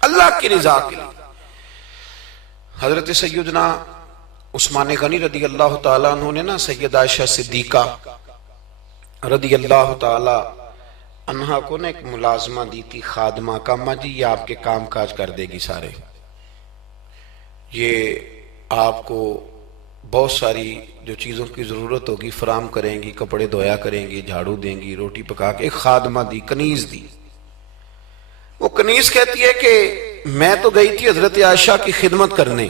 اللہ کی رضا کے لیے۔ حضرت سیدنا عثمان غنی رضی اللہ تعالیٰ عنہ نے نا سیدہ عائشہ صدیقہ رضی اللہ تعالیٰ عنہا کو نا ایک ملازمہ دی تھی، خادمہ کا، اماں جی یہ آپ کے کام کاج کر دے گی سارے، یہ آپ کو بہت ساری جو چیزوں کی ضرورت ہوگی فراہم کریں گی، کپڑے دھویا کریں گی، جھاڑو دیں گی، روٹی پکا کے۔ ایک خادمہ دی، کنیز دی۔ وہ کنیز کہتی ہے کہ میں تو گئی تھی حضرت عائشہ کی خدمت کرنے،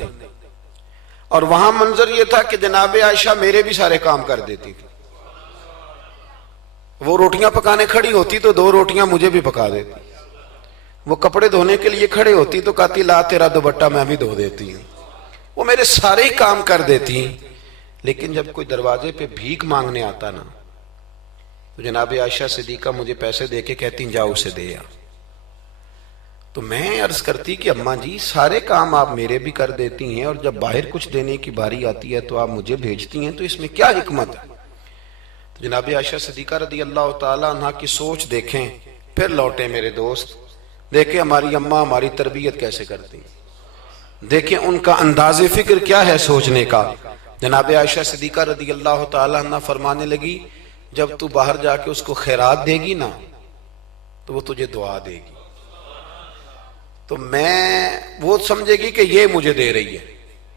اور وہاں منظر یہ تھا کہ جناب عائشہ میرے بھی سارے کام کر دیتی تھی۔ وہ روٹیاں پکانے کھڑی ہوتی تو 2 روٹیاں مجھے بھی پکا دیتی، وہ کپڑے دھونے کے لیے کھڑے ہوتی تو کہتی لا تیرا دوپٹہ میں بھی دھو دیتی ہوں۔ وہ میرے سارے ہی کام کر دیتی، لیکن جب کوئی دروازے پہ بھیک مانگنے آتا نا تو جناب عائشہ صدیقہ مجھے پیسے دے کے کہتی جاؤ اسے دے آ۔ تو میں عرض کرتی کہ اماں جی سارے کام آپ میرے بھی کر دیتی ہیں، اور جب باہر کچھ دینے کی باری آتی ہے تو آپ مجھے بھیجتی ہیں، تو اس میں کیا حکمت ہے؟ تو جناب عائشہ صدیقہ رضی اللہ تعالیٰ عنہ کی سوچ دیکھیں، پھر لوٹیں میرے دوست، دیکھیں ہماری اماں ہماری تربیت کیسے کرتی ہیں، دیکھیں ان کا انداز فکر کیا ہے سوچنے کا۔ جناب عائشہ صدیقہ رضی اللہ تعالیٰ عنہ فرمانے لگی جب تو باہر جا کے اس کو خیرات دے گی نا تو وہ تجھے دعا دے گی، تو وہ سمجھے گی کہ یہ مجھے دے رہی ہے،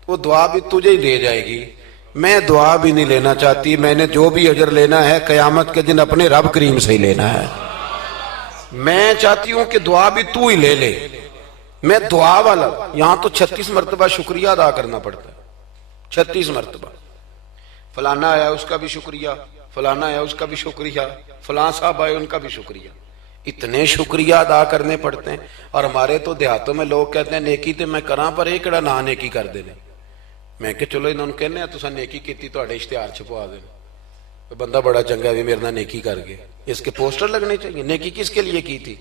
وہ دعا بھی تجھے ہی دے جائے گی۔ میں دعا بھی نہیں لینا چاہتی، میں نے جو بھی اجر لینا ہے قیامت کے دن اپنے رب کریم سے ہی لینا ہے۔ میں چاہتی ہوں کہ دعا بھی تو ہی لے لے، میں دعا والا۔ یہاں تو 36 مرتبہ شکریہ ادا کرنا پڑتا ہے، 36 مرتبہ۔ فلانا آیا اس کا بھی شکریہ، فلانا آیا اس کا بھی شکریہ، فلاں صاحب آئے ان کا بھی شکریہ، اتنے شکریہ ادا کرنے پڑتے ہیں۔ اور ہمارے تو دیہاتوں میں لوگ کہتے ہیں نیکی تے میں کراں پر ایک کڑا نہ نیکی کر دینے۔ میں کہ چلو انہوں نے کہنے ہیں تساں نیکی کیتی تواڈے اشتہار چھپوا دینا، بندہ بڑا چنگا بھی میرے نال نیکی کر گیا، اس کے پوسٹر لگنے چاہیے۔ نیکی کس کے لیے کی تھی؟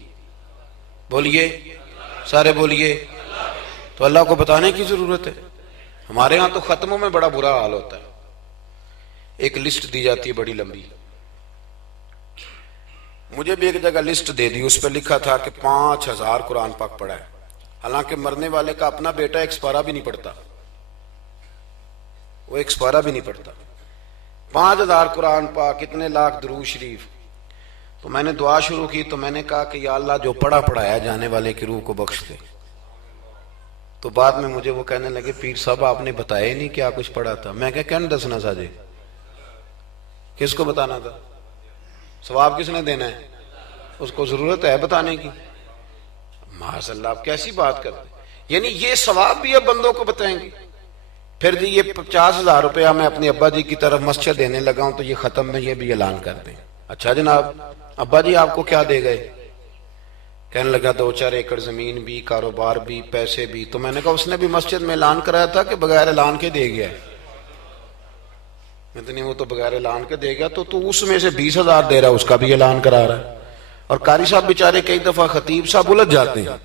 بولیے سارے بولیے۔ تو اللہ کو بتانے کی ضرورت ہے۔ ہمارے ہاں تو ختموں میں بڑا برا حال ہوتا ہے، ایک لسٹ دی جاتی ہے بڑی لمبی، مجھے بھی ایک جگہ لسٹ دے دی، اس پہ لکھا تھا کہ 5000 قرآن پاک پڑھا ہے، حالانکہ مرنے والے کا اپنا بیٹا ایک سپارہ بھی نہیں پڑھتا، وہ ایک سپارہ بھی نہیں پڑھتا۔ 5000 قرآن پاک، اتنے لاکھ درود شریف۔ تو میں نے دعا شروع کی تو میں نے کہا کہ یا اللہ جو پڑھایا جانے والے کی روح کو بخش دے۔ تو بعد میں مجھے وہ کہنے لگے پیر صاحب آپ نے بتایا ہی نہیں کیا کچھ پڑھا تھا۔ میں کہنے دسنا ساجے، کس کو بتانا تھا؟ ثواب کس نے دینا ہے؟ اس کو ضرورت ہے بتانے کی؟ معاذ اللہ، آپ کیسی بات کرتے ہیں؟ یعنی یہ ثواب بھی اب بندوں کو بتائیں گے؟ پھر جی یہ 50,000 روپیہ میں اپنے ابا جی کی طرف مسجد دینے لگا ہوں تو یہ ختم میں یہ بھی اعلان کر دیں۔ اچھا جناب، ابا جی آپ کو کیا دے گئے؟ کہنے لگا 2-4 ایکڑ زمین بھی، کاروبار بھی، پیسے بھی۔ تو میں نے کہا اس نے بھی مسجد میں اعلان کرایا تھا کہ بغیر اعلان کے دے گیا ہے؟ نہیں، وہ تو بغیر اعلان کے دے گا، تو اس میں سے 20,000 دے رہا ہے، اس کا بھی اعلان کرا رہا ہے۔ اور قاری صاحب بیچارے کئی دفعہ خطیب صاحب الجھ جاتے ہیں،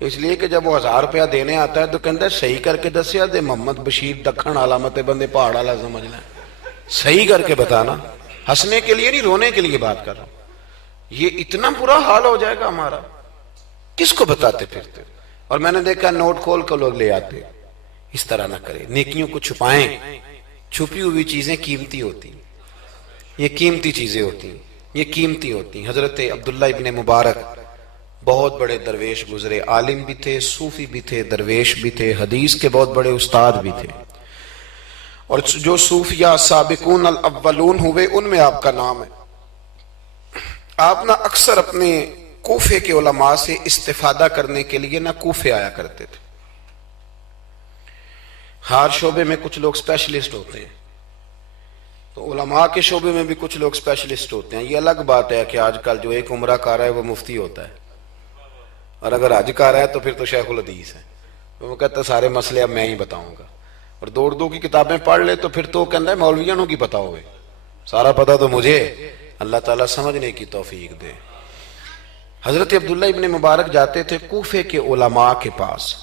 اس لیے کہ جب وہ 1000 روپیہ دینے آتا ہے تو کہتا ہے صحیح کر کے دسیا دے محمد بشیر دکھن علامت بندے پہاڑ والا سمجھ لیں، صحیح کر کے بتانا، ہنسنے کے لیے نہیں رونے کے لیے بات کر رہا ہوں۔ یہ اتنا برا حال ہو جائے گا ہمارا، کس کو بتاتے پھرتے؟ اور میں نے دیکھا نوٹ کھول کر لوگ لے آتے۔ اس طرح نہ کریں، نیکیوں کو چھپائیں۔ چھپی ہوئی چیزیں قیمتی ہوتی ہیں، یہ قیمتی چیزیں ہوتی ہیں، یہ قیمتی ہوتی ہیں۔ حضرت عبداللہ ابن مبارک بہت بڑے درویش گزرے، عالم بھی تھے، صوفی بھی تھے، درویش بھی تھے، حدیث کے بہت بڑے استاد بھی تھے، اور جو صوفیاء سابقون الاولون ہوئے ان میں آپ کا نام ہے۔ آپ نہ اکثر اپنے کوفے کے علماء سے استفادہ کرنے کے لیے نہ کوفے آیا کرتے تھے۔ ہر شعبے میں کچھ لوگ اسپیشلسٹ ہوتے ہیں، تو علماء کے شعبے میں بھی کچھ لوگ اسپیشلسٹ ہوتے ہیں۔ یہ الگ بات ہے کہ آج کل جو ایک عمرہ کر رہا ہے وہ مفتی ہوتا ہے، اور اگر حج کر رہا ہے تو پھر تو شیخ الحدیث ہے، وہ کہتا ہے سارے مسئلے اب میں ہی بتاؤں گا، اور دو کی کتابیں پڑھ لے تو پھر تو کہتا ہے مولویوں کی پتہ ہوئے، سارا پتہ تو مجھے۔ اللہ تعالیٰ سمجھنے کی توفیق دے۔ حضرت عبداللہ ابن مبارک جاتے تھے کوفے کے علماء کے پاس،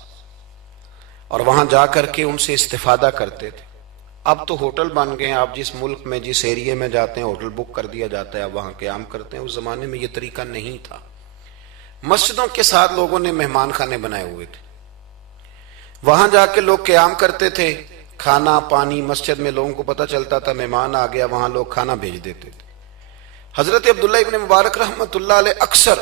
اور وہاں جا کر کے ان سے استفادہ کرتے تھے۔ اب تو ہوٹل بن گئے ہیں، آپ جس ملک میں جس ایریے میں جاتے ہیں ہوٹل بک کر دیا جاتا ہے، اب وہاں قیام کرتے ہیں۔ اس زمانے میں یہ طریقہ نہیں تھا۔ مسجدوں کے ساتھ لوگوں نے مہمان خانے بنائے ہوئے تھے، وہاں جا کے لوگ قیام کرتے تھے، کھانا پانی مسجد میں لوگوں کو پتہ چلتا تھا مہمان آ گیا، وہاں لوگ کھانا بھیج دیتے تھے۔ حضرت عبداللہ ابن مبارک رحمت اللہ علیہ اکثر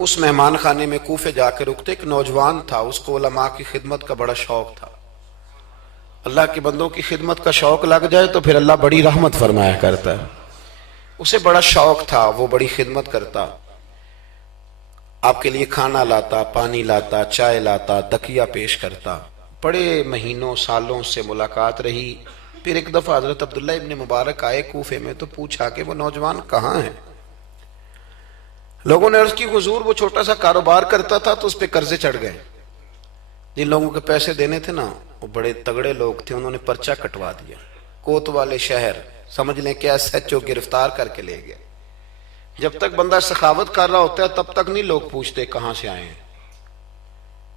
اس مہمان خانے میں کوفے جا کے رکتے۔ ایک نوجوان تھا، اس کو علماء کی خدمت کا بڑا شوق تھا۔ اللہ کے بندوں کی خدمت کا شوق لگ جائے تو پھر اللہ بڑی رحمت فرمایا کرتا ہے۔ اسے بڑا شوق تھا، وہ بڑی خدمت کرتا، آپ کے لیے کھانا لاتا، پانی لاتا، چائے لاتا، تکیہ پیش کرتا۔ بڑے مہینوں سالوں سے ملاقات رہی۔ پھر ایک دفعہ حضرت عبداللہ ابن مبارک آئے کوفے میں تو پوچھا کہ وہ نوجوان کہاں ہے؟ لوگوں نے عرض کی حضور وہ چھوٹا سا کاروبار کرتا تھا تو اس پہ قرضے چڑھ گئے، جن لوگوں کے پیسے دینے تھے نا وہ بڑے تگڑے لوگ تھے، انہوں نے پرچہ کٹوا دیا، کوتوالے شہر سمجھ لیں کہ ایس ایچ او گرفتار کر کے لے گئے۔ جب تک بندہ سخاوت کر رہا ہوتا ہے تب تک نہیں لوگ پوچھتے کہاں سے آئے ہیں،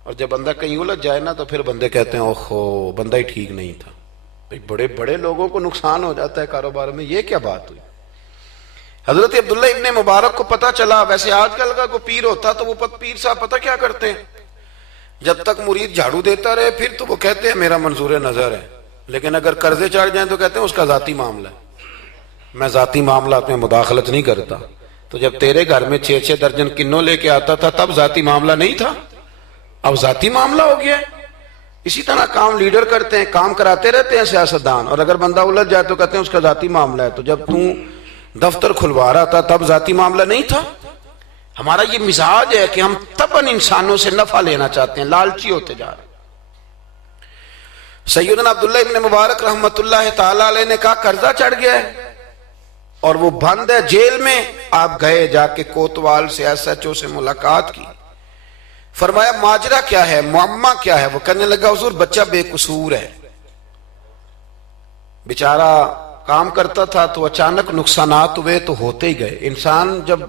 اور جب بندہ کہیں الجھ جائے نا تو پھر بندے کہتے ہیں اوہو بندہ ہی ٹھیک نہیں تھا۔ بڑے بڑے لوگوں کو نقصان ہو جاتا ہے کاروبار میں، یہ کیا بات ہوئی؟ حضرت عبداللہ ابن مبارک کو پتا چلا۔ ویسے آج کل کا کوئی پیر ہوتا تو وہ پیر صاحب پتہ کیا کرتے ہیں، جب تک مرید جھاڑو دیتا رہے پھر تو وہ کہتے ہیں میرا منظور نظر ہے، لیکن اگر قرضے چڑھ جائیں تو کہتے ہیں اس کا ذاتی معاملہ ہے، میں ذاتی معاملات میں مداخلت نہیں کرتا۔ تو جب تیرے گھر میں 6 درجن کنوں لے کے آتا تھا تب ذاتی معاملہ نہیں تھا، اب ذاتی معاملہ ہو گیا ہے۔ اسی طرح کام لیڈر کرتے ہیں، کام کراتے رہتے ہیں سیاستدان، اور اگر بندہ الجھ جائے تو کہتے ہیں اس کا ذاتی معاملہ ہے۔ تو جب دفتر کھلوا رہا تھا تب ذاتی معاملہ نہیں تھا۔ ہمارا یہ مزاج ہے کہ ہم تباً انسانوں سے نفع لینا چاہتے ہیں، لالچی ہوتے جا رہے ہیں۔ سیدنا عبداللہ ابن مبارک رحمت اللہ تعالی علیہ نے کہا قرضہ چڑھ گیا ہے اور وہ بند ہے جیل میں۔ آپ گئے، جا کے کوتوال سے ایس ایچ او سے ملاقات کی، فرمایا ماجرا کیا ہے، معمہ کیا ہے؟ وہ کہنے لگا حضور بچہ بے قصور ہے، بیچارہ کام کرتا تھا تو اچانک نقصانات ہوئے تو ہوتے ہی گئے۔ انسان جب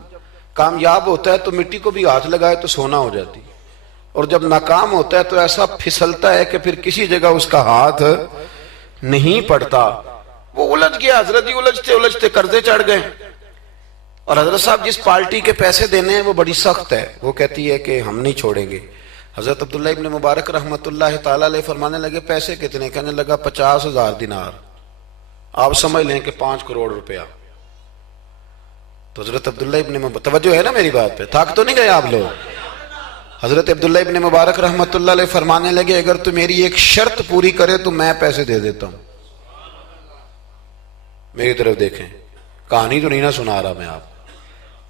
کامیاب ہوتا ہے تو مٹی کو بھی ہاتھ لگائے تو سونا ہو جاتی، اور جب ناکام ہوتا ہے تو ایسا پھسلتا ہے کہ پھر کسی جگہ اس کا ہاتھ نہیں پڑتا۔ وہ الجھ گیا، حضرت جی الجھتے الجھتے قرضے چڑھ گئے، اور حضرت صاحب جس پارٹی کے پیسے دینے ہیں وہ بڑی سخت ہے، وہ کہتی ہے کہ ہم نہیں چھوڑیں گے۔ حضرت عبداللہ ابن مبارک رحمت اللہ تعالی علیہ فرمانے لگے پیسے کتنے؟ کہنے لگا 50,000 دینار، آپ سمجھ لیں کہ 5 کروڑ روپیہ۔ تو حضرت عبداللہ ابن مبارک، توجہ ہے نا میری بات پہ، تھک تو نہیں گئے آپ لوگ؟ حضرت عبداللہ ابن مبارک رحمت اللہ علیہ فرمانے لگے اگر تو میری ایک شرط پوری کرے تو میں پیسے دے دیتا ہوں۔ میری طرف دیکھیں، کہانی تو نہیں نہ سنا رہا میں، آپ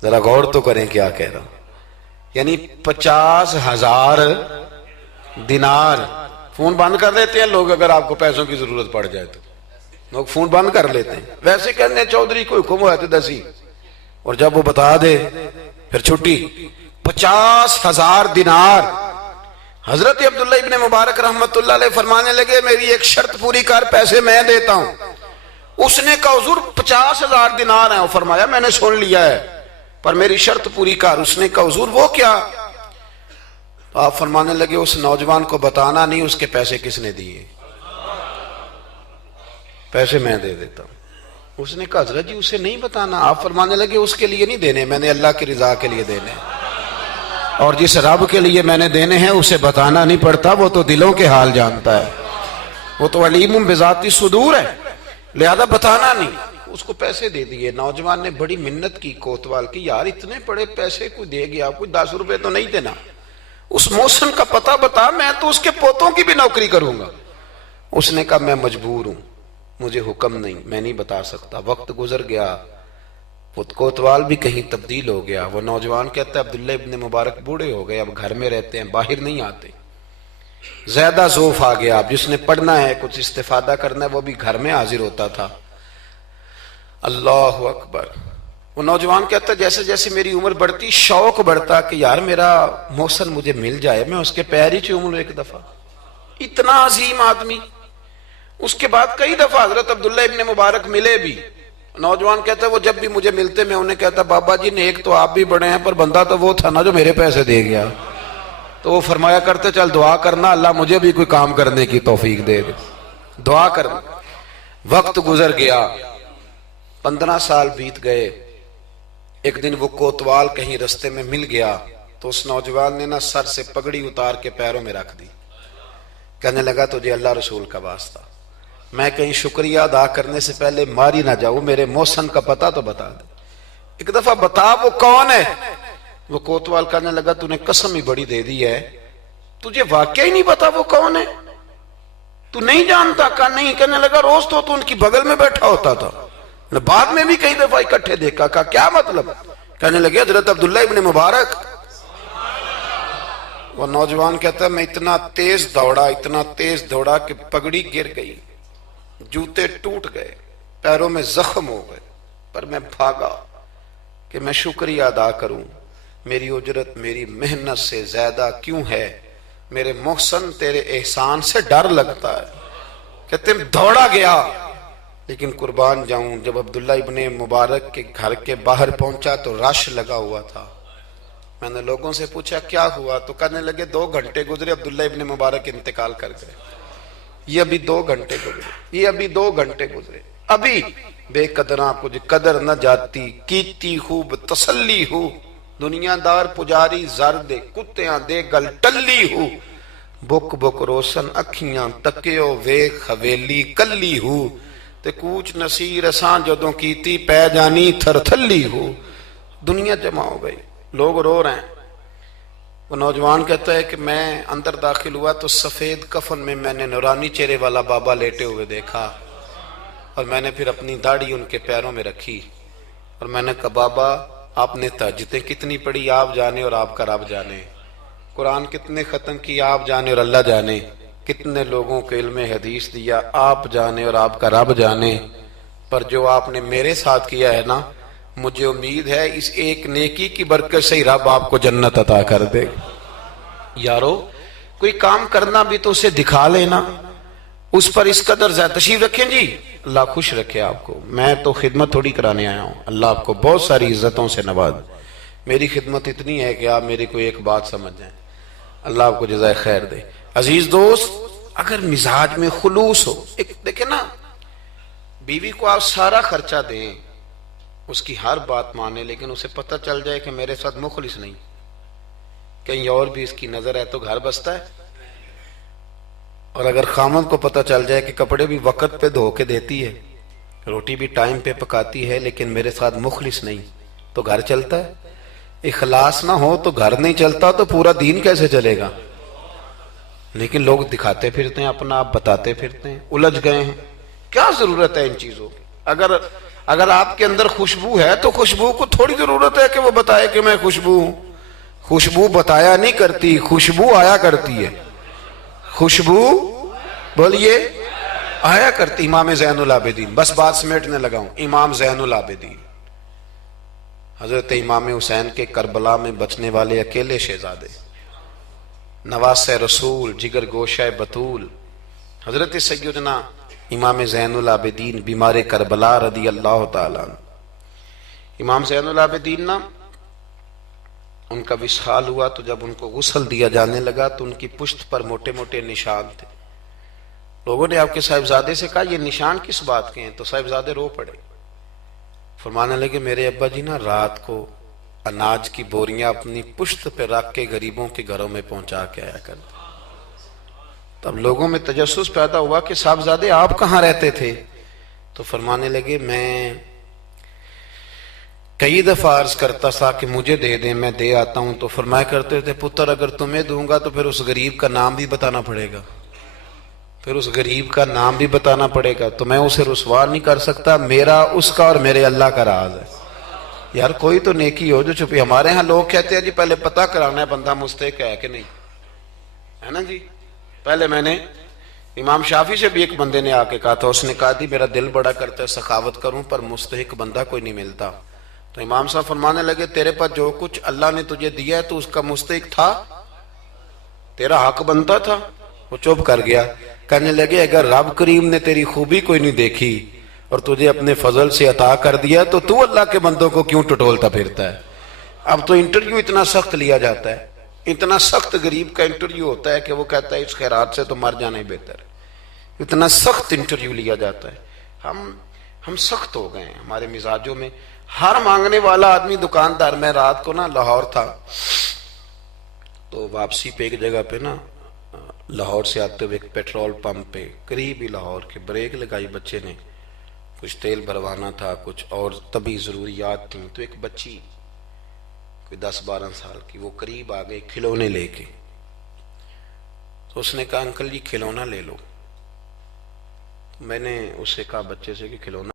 ذرا غور تو کریں کیا کہہ رہا ہوں۔ یعنی 50,000 دینار۔ فون بند کر دیتے ہیں لوگ اگر آپ کو پیسوں کی ضرورت پڑ جائے تو، لوگ فون بند کر لیتے ہیں۔ ویسے کہتے ہیں چودھری کو حکم ہوا تو دسی، اور جب وہ بتا دے پھر چھٹی۔ 50,000 دینار۔ حضرت عبداللہ ابن مبارک رحمت اللہ علیہ فرمانے لگے میری ایک شرط پوری کر، پیسے میں دیتا ہوں۔ اس نے کہا حضور 50,000 دینار ہیں۔ فرمایا میں نے سن لیا ہے پر میری شرط پوری کر۔ اس نے کہا حضور وہ کیا؟ آپ فرمانے لگے اس نوجوان کو بتانا نہیں اس کے پیسے کس نے دیے، پیسے میں دے دیتا ہوں۔ اس نے کہا حضرت جی اسے نہیں بتانا۔ آپ فرمانے لگے اس کے لیے نہیں دینے، میں نے اللہ کی رضا کے لیے دینے، اور جس رب کے لیے میں نے دینے ہیں اسے بتانا نہیں پڑتا، وہ تو دلوں کے حال جانتا ہے، وہ تو علیم بذات الصدور ہے، لہذا بتانا نہیں۔ اس کو پیسے دے دیے۔ نوجوان نے بڑی منت کی کوتوال کی، یار اتنے بڑے پیسے کوئی دے گیا، کوئی 10 روپے تو نہیں دینا، اس محسن کا پتہ بتا، میں تو اس کے پوتوں کی بھی نوکری کروں گا۔ اس نے کہا میں مجبور ہوں، مجھے حکم نہیں، میں نہیں بتا سکتا۔ وقت گزر گیا، کوتوال بھی کہیں تبدیل ہو گیا۔ وہ نوجوان کہتا ہے عبداللہ ابن مبارک بوڑھے ہو گئے، اب گھر میں رہتے ہیں، باہر نہیں آتے، زیادہ ذوف آ گیا، اب جس نے پڑھنا ہے کچھ استفادہ کرنا ہے وہ بھی گھر میں حاضر ہوتا تھا۔ اللہ اکبر۔ وہ نوجوان کہتا ہے جیسے جیسے میری عمر بڑھتی شوق بڑھتا کہ یار میرا محسن مجھے مل جائے، میں اس کے پیر ہی چوم لوں ایک دفعہ۔ اتنا عظیم آدمی۔ اس کے بعد کئی دفعہ حضرت عبداللہ ابن مبارک ملے بھی۔ نوجوان کہتا ہے وہ جب بھی مجھے ملتے میں انہیں کہتا بابا جی نیک تو آپ بھی بڑے ہیں پر بندہ تو وہ تھا نا جو میرے پیسے دے گیا۔ تو وہ فرمایا کرتے چل دعا کرنا اللہ مجھے بھی کوئی کام کرنے کی توفیق دے دے، دعا کرنا۔ وقت گزر گیا، 15 سال بیت گئے۔ ایک دن وہ کوتوال کہیں رستے میں مل گیا تو اس نوجوان نے نا سر سے پگڑی اتار کے پیروں میں رکھ دی. کہنے لگا تجھے اللہ رسول کا واسطہ میں کہیں شکریہ ادا کرنے سے پہلے ماری نہ جاؤں, میرے محسن کا پتہ تو بتا دے, ایک دفعہ بتا وہ کون ہے. وہ کوتوال کہنے لگا تو نے قسم ہی بڑی دے دی ہے, تجھے واقعی نہیں پتا وہ کون ہے, تو نہیں جانتا؟ کہا نہیں. کہنے لگا روز تو ان کی بغل میں بیٹھا ہوتا تھا, بعد میں بھی کئی دفعہ اکٹھے دیکھا. کہا کیا مطلب؟ کہنے لگے حضرت عبداللہ ابن مبارک. وہ نوجوان کہتا ہے میں اتنا تیز دوڑا کہ پگڑی گر گئی, جوتے ٹوٹ گئے, پیروں میں زخم ہو گئے, پر میں بھاگا کہ میں شکریہ ادا کروں. میری اجرت میری محنت سے زیادہ کیوں ہے؟ میرے محسن تیرے احسان سے ڈر لگتا ہے. کہتے ہیں دوڑا گیا, لیکن قربان جاؤں جب عبداللہ ابن مبارک کے گھر کے باہر پہنچا تو رش لگا ہوا تھا. میں نے لوگوں سے پوچھا کیا ہوا, تو کہنے لگے 2 گھنٹے گزرے عبداللہ ابن مبارک انتقال کر گئے, یہ ابھی 2 گھنٹے گزرے, یہ ابھی 2 گھنٹے گزرے, ابھی بے قدراں کچھ قدر نہ جاتی, کیتی خوب تسلی ہو, دنیا دار پجاری زر دے, کتیاں دے گل ٹلی ہو, بک بک روشن اکھیاں تکیو ویکھ حویلی کلی ہو, تے کوچ نصیر اساں جدوں کیتی پہ جانی تھر تھلی ہو. دنیا جمع ہو گئی, لوگ رو رہے ہیں. وہ نوجوان کہتا ہے کہ میں اندر داخل ہوا تو سفید کفن میں نے نورانی چہرے والا بابا لیٹے ہوئے دیکھا, اور میں نے پھر اپنی داڑھی ان کے پیروں میں رکھی, اور میں نے کہا بابا آپ نے تہجدیں کتنی پڑھی آپ جانے اور آپ کا رب جانے, قرآن کتنے ختم کی آپ جانے اور اللہ جانے, کتنے لوگوں کو علم حدیث دیا آپ جانے اور آپ کا رب جانے, پر جو آپ نے میرے ساتھ کیا ہے نا, مجھے امید ہے اس ایک نیکی کی برکت سے ہی رب آپ کو جنت عطا کر دے. یارو کوئی کام کرنا بھی تو اسے دکھا لینا, اس پر اس قدر زیادہ. تشریف رکھیں جی, اللہ خوش رکھے آپ کو. میں تو خدمت تھوڑی کرانے آیا ہوں, اللہ آپ کو بہت ساری عزتوں سے نواز. میری خدمت اتنی ہے کہ آپ میری کوئی ایک بات سمجھ جائیں, اللہ آپ کو جزائے خیر دے. عزیز دوست, اگر مزاج میں خلوص ہو, ایک دیکھیں نا, بیوی کو آپ سارا خرچہ دیں, اس کی ہر بات مانے, لیکن اسے پتہ چل جائے کہ میرے ساتھ مخلص نہیں, کہیں اور بھی اس کی نظر ہے تو گھر بستا ہے. اور اگر خامد کو پتہ چل جائے کہ کپڑے بھی وقت پہ دھو کے دیتی ہے, روٹی بھی ٹائم پہ پکاتی ہے, لیکن میرے ساتھ مخلص نہیں, تو گھر چلتا ہے؟ اخلاص نہ ہو تو گھر نہیں چلتا, تو پورا دین کیسے چلے گا؟ لیکن لوگ دکھاتے پھرتے ہیں اپنا, آپ بتاتے پھرتے ہیں, الجھ گئے ہیں. کیا ضرورت ہے ان چیزوں کی؟ اگر آپ کے اندر خوشبو ہے تو خوشبو کو تھوڑی ضرورت ہے کہ وہ بتائے کہ میں خوشبو ہوں. خوشبو بتایا نہیں کرتی, خوشبو آیا کرتی ہے. خوشبو بولیے آیا کرتی. امام زین العابدین, بس بات سمیٹنے لگا ہوں, امام زین العابدین حضرت امام حسین کے کربلا میں بچنے والے اکیلے شہزادے, نواس رسول, جگر گوشہ بطول, حضرت سیدنا امام زین العابدین بیمار کربلا رضی اللہ تعالیٰ. امام زین العابدین نا, ان کا وصال ہوا تو جب ان کو غسل دیا جانے لگا تو ان کی پشت پر موٹے موٹے نشان تھے. لوگوں نے آپ کے صاحبزادے سے کہا یہ نشان کس بات کے ہیں؟ تو صاحبزادے رو پڑے, فرمانے لگے میرے ابا جی نا رات کو اناج کی بوریاں اپنی پشت پہ رکھ کے غریبوں کے گھروں میں پہنچا کے آیا کرتے. تب لوگوں میں تجسس پیدا ہوا کہ صاحبزادے آپ کہاں رہتے تھے؟ تو فرمانے لگے میں کئی دفعہ عرض کرتا تھا کہ مجھے دے دیں, میں دے آتا ہوں. تو فرمایا کرتے تھے پتر اگر تمہیں دوں گا تو پھر اس غریب کا نام بھی بتانا پڑے گا, پھر اس غریب کا نام بھی بتانا پڑے گا, تو میں اسے رسوا نہیں کر سکتا. میرا اس کا اور میرے اللہ کا راز ہے. یار کوئی تو نیکی ہو جو چھپی. ہمارے ہاں لوگ کہتے ہیں جی پہلے پتہ کرانا ہے بندہ مستحق ہے کہ نہیں, ہے نا جی. پہلے میں نے امام شافعی سے بھی ایک بندے نے آ کے کہا تھا, اس نے کہا تھی میرا دل بڑا کرتا ہے سخاوت کروں پر مستحق بندہ کوئی نہیں ملتا. تو امام صاحب فرمانے لگے تیرے پاس جو کچھ اللہ نے تجھے دیا ہے تو اس کا مستحق تھا, تیرا حق بنتا تھا. وہ چپ کر گیا. کہنے لگے اگر رب کریم نے تیری خوبی کوئی نہیں دیکھی اور تجھے اپنے فضل سے عطا کر دیا تو اللہ کے بندوں کو کیوں ٹٹولتا پھرتا ہے؟ اب تو انٹرویو اتنا سخت لیا جاتا ہے, اتنا سخت غریب کا انٹرویو ہوتا ہے کہ وہ کہتا ہے اس خیرات سے تو مر جانا ہی بہتر ہے. اتنا سخت انٹرویو لیا جاتا ہے. ہم سخت ہو گئے ہیں ہمارے مزاجوں میں. ہر مانگنے والا آدمی دکاندار. میں رات کو نا لاہور تھا تو واپسی پہ ایک جگہ پہ نا لاہور سے آتے ہوئے ایک پیٹرول پمپ پہ قریب ہی لاہور کے بریک لگائی بچے نے, کچھ تیل بھروانا تھا, کچھ اور طبی ضروریات تھیں. تو ایک بچی کوئی 10-12 سال کی وہ قریب آ گئی کھلونے لے کے. تو اس نے کہا انکل جی کھلونا لے لو. میں نے اس سے کہا بچے سے کہ کھلونا